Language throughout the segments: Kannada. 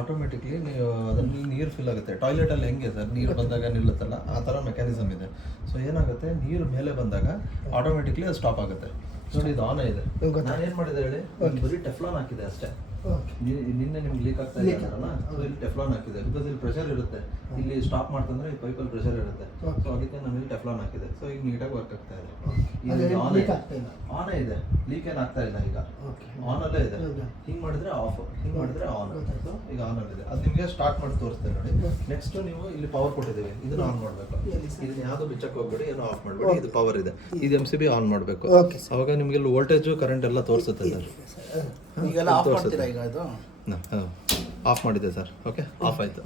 ಆಟೋಮೆಟಿಕ್ಲಿ ನೀವು ಅದರಲ್ಲಿ ನೀರು ಫಿಲ್ ಆಗುತ್ತೆ. ಟಾಯ್ಲೆಟಲ್ಲಿ ಹೆಂಗೆ ಸರ್ ನೀರು ಬಂದಾಗ ನಿಲ್ಲುತ್ತಲ್ಲ ಆ ಥರ ಮೆಕ್ಯಾನಿಸಮ್ ಇದೆ. ಸೊ ಏನಾಗುತ್ತೆ, ನೀರು ಮೇಲೆ ಬಂದಾಗ ಆಟೋಮೆಟಿಕ್ಲಿ ಅದು ಸ್ಟಾಪ್ ಆಗುತ್ತೆ. ನೋಡಿ ಇದು ಆನ್ ಇದೆ. ನಾನು ಏನು ಮಾಡಿದೆ ಹೇಳಿ, ಬರೀ ಟೆಫ್ಲಾನ್ ಹಾಕಿದೆ ಅಷ್ಟೇ. ನಿನ್ನೆ ನಿಮ್ಗೆ ಲೀಕ್ ಆಗ್ತಾ ಇದೆ ಅಂತಾರಲ್ಲ, ಸೊ ಇಲ್ಲಿ ಟೆಫ್ಲಾನ್ ಹಾಕಿದೆ. ಬಿಕಾಸ್ ಇಲ್ಲಿ ಪ್ರೆಷರ್ ಇರುತ್ತೆ, ಇಲ್ಲಿ ಸ್ಟಾಪ್ ಮಾಡ್ತಂದ್ರೆ ಈ ಪೈಪಲ್ಲಿ ಪ್ರೆಷರ್ ಇರುತ್ತೆ. ಸೊ ಅದಕ್ಕೆ ನಾನು ಇಲ್ಲಿ ಟೆಫ್ಲಾನ್ ಹಾಕಿದೆ. ಸೊ ಈಗ ನೀಟಾಗಿ ವರ್ಕ್ ಆಗ್ತಾ ಇದೆ. ಆನ್ ಇದೆ, ಲೀಕ್ ಏನು ಆಗ್ತಾ ಇಲ್ಲ. ಈಗ ಆನಲ್ಲೇ ಇದೆ. ಹಿಂಗೆ ಮಾಡಿದ್ರೆ ಆಫ್, ಹಿಂಗೆ ಮಾಡಿದ್ರೆ ಆನ್. ಸೊ ಈಗ ಆನಲ್ಲಿದೆ. ಅದು ನಿಮಗೆ ಸ್ಟಾರ್ಟ್ ಮಾಡಿ ತೋರಿಸ್ತೇನೆ ನೋಡಿ. ನೆಕ್ಸ್ಟ್ ನೀವು ಇಲ್ಲಿ ಪವರ್ ಕೊಟ್ಟಿದ್ದೀವಿ, ಇದನ್ನ ಆನ್ ಮಾಡಬೇಕು. ಇದನ್ನ ಯಾವುದು ಬಿಚ್ಚಕ್ಕೆ ಹೋಗ್ಬೇಡಿ, ಏನು ಆಫ್ ಮಾಡಬೇಡಿ. ಇದು ಪವರ್ ಇದೆ, ಇದು MCB ಆನ್ ಮಾಡಬೇಕು. ಅವಾಗ ನಿಮಗೆ ಇಲ್ಲಿ ವೋಲ್ಟೇಜು ಕರೆಂಟ್ ಎಲ್ಲ ತೋರಿಸುತ್ತೆ ಸರ್. ಆಫ್ ಮಾಡಿದೆ ಸರ್. ಓಕೆ, ಆಫ್ ಆಯಿತು.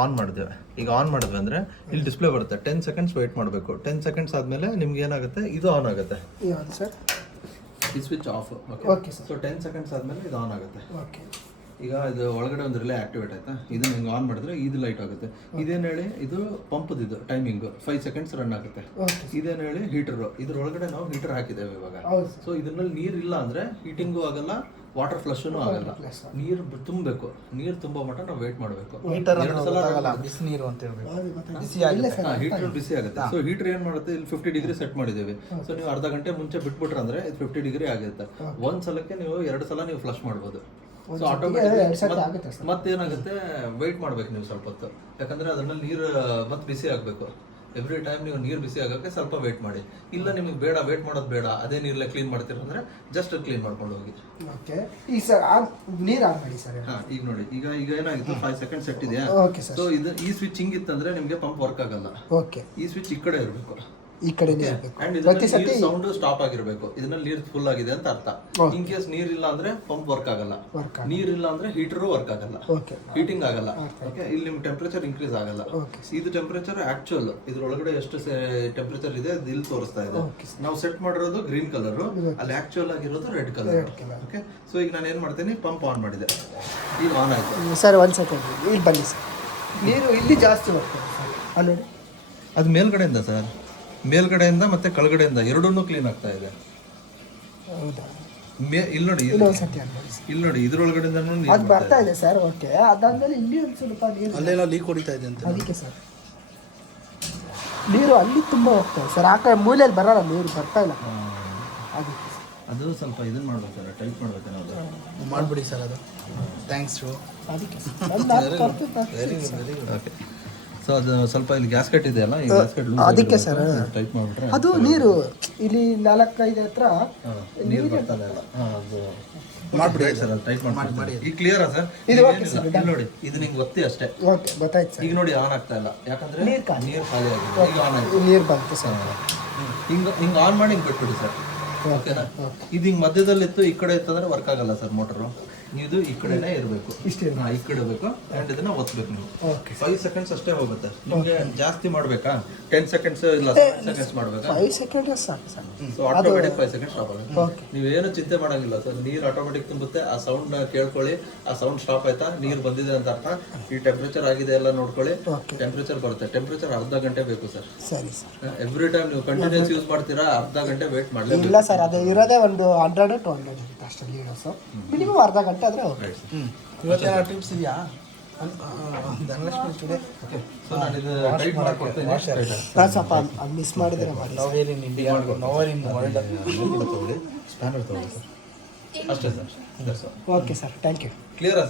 ಆನ್ ಮಾಡಿದ್ದೇವೆ. ಈಗ ಆನ್ ಮಾಡಿದ್ವಿ ಅಂದರೆ ಇಲ್ಲಿ ಡಿಸ್ಪ್ಲೇ ಬರುತ್ತೆ. 10 ಸೆಕೆಂಡ್ಸ್ ವೆಯ್ಟ್ ಮಾಡಬೇಕು. 10 ಸೆಕೆಂಡ್ಸ್ ಆದಮೇಲೆ ನಿಮ್ಗೆ ಏನಾಗುತ್ತೆ, ಇದು ಆನ್ ಆಗುತ್ತೆ. ಈ switch off. Okay, so 10 seconds ಆದಮೇಲೆ ಇದು ಆನ್ ಆಗುತ್ತೆ. ಈಗ ಇದು ಒಳಗಡೆ ಒಂದು ರಿಲೇ ಆಕ್ಟಿವೇಟ್ ಆಯ್ತಾ, ಇದನ್ನ ಹಿಂಗೆ ಆನ್ ಮಾಡಿದ್ರೆ ಇದು ಲೈಟ್ ಆಗುತ್ತೆ. ಇದೇನು ಹೇಳಿ, ಇದು ಪಂಪ್ದಿದ್ದು ಟೈಮಿಂಗ್ 5 ಸೆಕೆಂಡ್ಸ್ ರನ್ ಆಗುತ್ತೆ. ಇದೇನು ಹೇಳಿ, ಹೀಟರು. ಇದ್ರ ಒಳಗಡೆ ನಾವು ಹೀಟರ್ ಹಾಕಿದ್ದೇವೆ ಇವಾಗ. ಸೊ ಇದರಲ್ಲಿ ನೀರು ಇಲ್ಲ ಅಂದರೆ ಹೀಟಿಂಗು ಆಗಲ್ಲ, ವಾಟರ್ ಫ್ಲಶೂ ಆಗಲ್ಲ. ನೀರು ತುಂಬಬೇಕು. ನೀರು ತುಂಬೋ ಮಟ್ಟ ನಾವು ವೇಟ್ ಮಾಡಬೇಕು. ಹೀಟರ್ ಬಿಸಿ ಆಗುತ್ತೆ. ಸೊ ಹೀಟರ್ ಏನ್ ಮಾಡುತ್ತೆ, ಇಲ್ಲಿ 50 ಡಿಗ್ರಿ ಸೆಟ್ ಮಾಡಿದ್ದೇವೆ. ಸೊ ನೀವು ಅರ್ಧ ಗಂಟೆ ಮುಂಚೆ ಬಿಟ್ಬಿಟ್ರೆ ಅಂದ್ರೆ ಇದು 50 ಡಿಗ್ರಿ ಆಗುತ್ತೆ. ಒಂದ್ ಸಲಕ್ಕೆ ನೀವು 2 ಸಲ ನೀವು ಫ್ಲಶ್ ಮಾಡ್ಬೋದು. ಸೊ ಆಟೋಮೆಟಿಕ್ ಮತ್ತೇನಾಗುತ್ತೆ, ವೆಯ್ಟ್ ಮಾಡ್ಬೇಕು ನೀವು ಸ್ವಲ್ಪ ಹೊತ್ತು. ಯಾಕಂದ್ರೆ ಅದ್ರಲ್ಲಿ ನೀರು ಮತ್ತೆ ಬಿಸಿ ಆಗಬೇಕು. ಎವ್ರಿ ಟೈಮ್ ನೀವು ನೀರು ಬಿಸಿ ಆಗೋಕ್ಕೆ ಸ್ವಲ್ಪ ವೇಟ್ ಮಾಡಿ. ಇಲ್ಲ ನಿಮಗೆ ಬೇಡ, ವೇಟ್ ಮಾಡೋದು ಬೇಡ, ಅದೇ ನೀರಲ್ಲೇ ಕ್ಲೀನ್ ಮಾಡ್ತೀರ ಅಂದ್ರೆ ಜಸ್ಟ್ ಕ್ಲೀನ್ ಮಾಡ್ಕೊಂಡು ಹೋಗಿ. ಓಕೆ, ಈಗ ಸರ್ ನೀರು ಆನ್ ಮಾಡಿ ಸರ್. ಈಗ ನೋಡಿ, ಈಗ ಏನಾಗಿತ್ತು, 5 ಸೆಕೆಂಡ್ಸ್ ಸೆಟ್ ಇದೆಯಾ. ಸೊ ಇದು ಈ ಸ್ವಿಚ್ ಹಿಂಗಿತ್ತಂದ್ರೆ ನಿಮಗೆ ಪಂಪ್ ವರ್ಕ್ ಆಗಲ್ಲ. ಓಕೆ, ಈ ಸ್ವಿಚ್ ಈ ಕಡೆ ಇರಬೇಕು, ಈ ಕಡೆ ಸೌಂಡ್ ಸ್ಟಾಪ್ ಆಗಿರ್ಬೇಕು. ಇದರಲ್ಲಿ ನೀರು ಫುಲ್ ಆಗಿದೆ ಅಂತ ಅರ್ಥ. ಇನ್ ಕೇಸ್ ನೀರಿಲ್ಲ ಅಂದ್ರೆ ಪಂಪ್ ವರ್ಕ್ ಆಗಲ್ಲ. ನೀರಿಲ್ಲ ಅಂದ್ರೆ ಹೀಟರ್ ವರ್ಕ್ ಆಗಲ್ಲ, ಹೀಟಿಂಗ್ ಆಗಲ್ಲ. ಓಕೆ, ಇಲ್ಲಿ ನಿಮ್ ಟೆಂಪರೇಚರ್ ಇನ್ಕ್ರೀಸ್ ಆಗಲ್ಲ. ಇದು ಟೆಂಪರೇಚರ್ ಆಕ್ಚುಯಲ್, ಇದ್ರೊಳಗಡೆ ಎಷ್ಟು ಟೆಂಪರೇಚರ್ ಇದೆ ಇಲ್ಲಿ ತೋರಿಸ್ತಾ ಇದೆ. ನಾವು ಸೆಟ್ ಮಾಡಿರೋದು ಗ್ರೀನ್ ಕಲರ್, ಅಲ್ಲಿ ಆಕ್ಚುಯಲ್ ಆಗಿರೋದು ರೆಡ್ ಕಲರ್. ಓಕೆ, ಸೊ ಈಗ ನಾನು ಏನ್ ಮಾಡ್ತೀನಿ, ಪಂಪ್ ಆನ್ ಮಾಡಿದೆ, ಈಗ ಆನ್ ಆಯ್ತು. ಸರ್ 1 ಸೆಕೆಂಡ್ ಇಲ್ಲಿ ಬನ್ನಿ ಸರ್. ನೀರು ಇಲ್ಲಿ ಜಾಸ್ತಿ ಬರ್ತದೆ ಸರ್, ಅಲ್ಲಿ ನೋಡಿ. ಅದು ಮೇಲ್ಗಡೆಯಿಂದ ಸರ್, ಮೇಲ್ಗಡೆಯಿಂದ ಮತ್ತೆ ಕೆಳಗಡೆಯಿಂದ ಎರಡನ್ನೂ ಕ್ಲೀನ್ ಆಗ್ತಾ ಇದೆ. ಹೌದಾ? ಇಲ್ಲಿ ನೋಡಿ, ಇಲ್ಲಿ ನೋಡಿ, ಇದ್ರೊಳಗಡೆಯಿಂದ ಅದು ಬರ್ತಾ ಇದೆ ಸರ್. ಓಕೆ, ಅದಾದ್ಮೇಲೆ ಇಲ್ಲಿ ಒಂದು ಸ್ವಲ್ಪ ನೀರು ಅಲ್ಲೆಲ್ಲ ಲೀಕ್ ಹೊಡಿತಾ ಇದೆ ಅಂತ. ಅದಕ್ಕೆ ಸರ್ ನೀರು ಅಲ್ಲಿ ತುಂಬ ಹೋಗ್ತಾ ಇದೆ ಸರ್. ಆ ಕಡೆ ಮೂಲೆಯಲ್ಲಿ ಬರಲ್ಲ, ನೀರು ಬರ್ತಾ ಇಲ್ಲ. ಅದಕ್ಕೆ ಅದು ಸ್ವಲ್ಪ ಇದನ್ನ ಮಾಡ್ಬೇಕು, ಟೈಪ್ ಮಾಡ್ಬೇಕು ನಾವು. ಮಾಡಿಬಿಡಿ ಸರ್, ಅದು ಥ್ಯಾಂಕ್ಸ್ ಶೋ. ಅದಕ್ಕೆ ಓಕೆ, ಸೊ ಅದು ಸ್ವಲ್ಪ ಇಲ್ಲಿ ಗ್ಯಾಸ್ ಕಟ್ ಇದೆಯಲ್ಲ, ಈ ಗ್ಯಾಸ್ ಕಟ್ ಅದಕ್ಕೆ ಸರ್ ಟೈಪ್ ಮಾಡಿಬಿಟ್ರೆ ಅದು ನೀರು ಇಲ್ಲಿ 4-5 ಹತ್ರ ನೀರು ಬರ್ತಾನೆ ಇಲ್ಲ. ಅದು ಮಾಡಿಬಿಡಿ ಸರ್, ಅದು ಟೈಪ್ ಮಾಡಿ. ಈಗ ಕ್ಲಿಯರಾ ಸರ್? ಇದು ನೋಡಿ, ಇದು ನಿಂಗೆ ಗೊತ್ತಿ ಅಷ್ಟೇ. ಓಕೆ, ಗೊತ್ತಾಯ್ತು ಸರ್. ಈಗ ನೋಡಿ ಆನ್ ಆಗ್ತಾ ಇಲ್ಲ, ಯಾಕಂದ್ರೆ ನೀರು ಖಾಲಿ ಆಗಿದೆ. ಈಗ ಆನ್ ಆಗಿದೆ, ನೀರು ಬಂತು ಸರ್. ಹಿಂಗೆ ಆನ್ ಮಾಡಿ ಹಿಂಗೆ ಬಿಟ್ಬಿಡಿ ಸರ್. ಓಕೆನಾ? ಇದು ಹಿಂಗೆ ಮಧ್ಯದಲ್ಲಿತ್ತು, ಈ ಕಡೆ ಇತ್ತಂದ್ರೆ ವರ್ಕ್ ಆಗಲ್ಲ ಸರ್ ಮೋಟರು. ಇದು ಈ ಕಡೆನೇ ಇರಬೇಕು, ಇಷ್ಟೇ ಈ ಕಡೆ ಇರಬೇಕು. ಆ್ಯಂಡ್ ಇದನ್ನ ಒತ್ತಬೇಕು ನೀವು. 5 ಸೆಕೆಂಡ್ಸ್ ಅಷ್ಟೇ ಹೋಗುತ್ತೆ. ನಿಮಗೆ ಜಾಸ್ತಿ ಮಾಡಬೇಕಾ, 10 ಸೆಕೆಂಡ್ಸ್ ಇಲ್ಲ 7 ಸೆಕೆಂಡ್ಸ್ ಮಾಡಬೇಕಾ? 5 ಸೆಕೆಂಡ್ ಸಾಕು sir. So automatic 5 seconds stop ಆಗುತ್ತೆ. ನೀವೇನು ಚಿಂತೆ ಮಾಡಂಗಿಲ್ಲ ಸರ್. ನೀರು ಆಟೋಮೆಟಿಕ್ ತುಂಬುತ್ತೆ. ಆ ಸೌಂಡ್ ಕೇಳ್ಕೊಳ್ಳಿ, ಆ ಸೌಂಡ್ ಸ್ಟಾಪ್ ಆಯ್ತಾ, ನೀರು ಬಂದಿದೆ ಅಂತ ಅರ್ಥ. ಈ ಟೆಂಪರೇಚರ್ ಆಗಿದೆ ಎಲ್ಲ ನೋಡ್ಕೊಳ್ಳಿ. ಟೆಂಪರೇಚರ್ ಬರುತ್ತೆ. ಟೆಂಪರೇಚರ್ ಅರ್ಧ ಗಂಟೆ ಬೇಕು ಸರ್. ಸರಿ ಸರ್. ಎವ್ರಿ ಟೈಮ್ ನೀವು ಕಂಟಿನ್ಯೂಸ್ ಯೂಸ್ ಮಾಡ್ತೀರಾ, ಅರ್ಧ ಗಂಟೆ ವೇಟ್ ಮಾಡಲೇಬೇಕು. ಇಲ್ಲ ಸರ್, ಅದು ಇರೋದೇ ಒಂದು 100-200 ಅಂತ ಅಷ್ಟೇ ಲೀಡರ್ಸು. ಮಿನಿಮಮ್ ಅರ್ಧ ಗಂಟೆ ಆದರೆ ಓಕೆ. ಇವತ್ತೇನ ಟಿಪ್ಸ್ ಇದೆಯಾ ಧನಲಕ್ಷ್ಮಿ ಟುಡೇ? ಸೊ ನಾನು ಇದು ಟೈಪ್ ಮಾಡಿ ಕೊಡ್ತೀನಿ. ಸ್ವಲ್ಪ ಮಿಸ್ ಮಾಡಿದ್ರೆ ಮಾಡಿ. Nowhere in India, nowhere in world. Spanner ತಗೊಳ್ಳಿ ಸರ್, ಅಷ್ಟೇ ಸರ್. Okay sir, thank you. ಕ್ಲಿಯರಾ?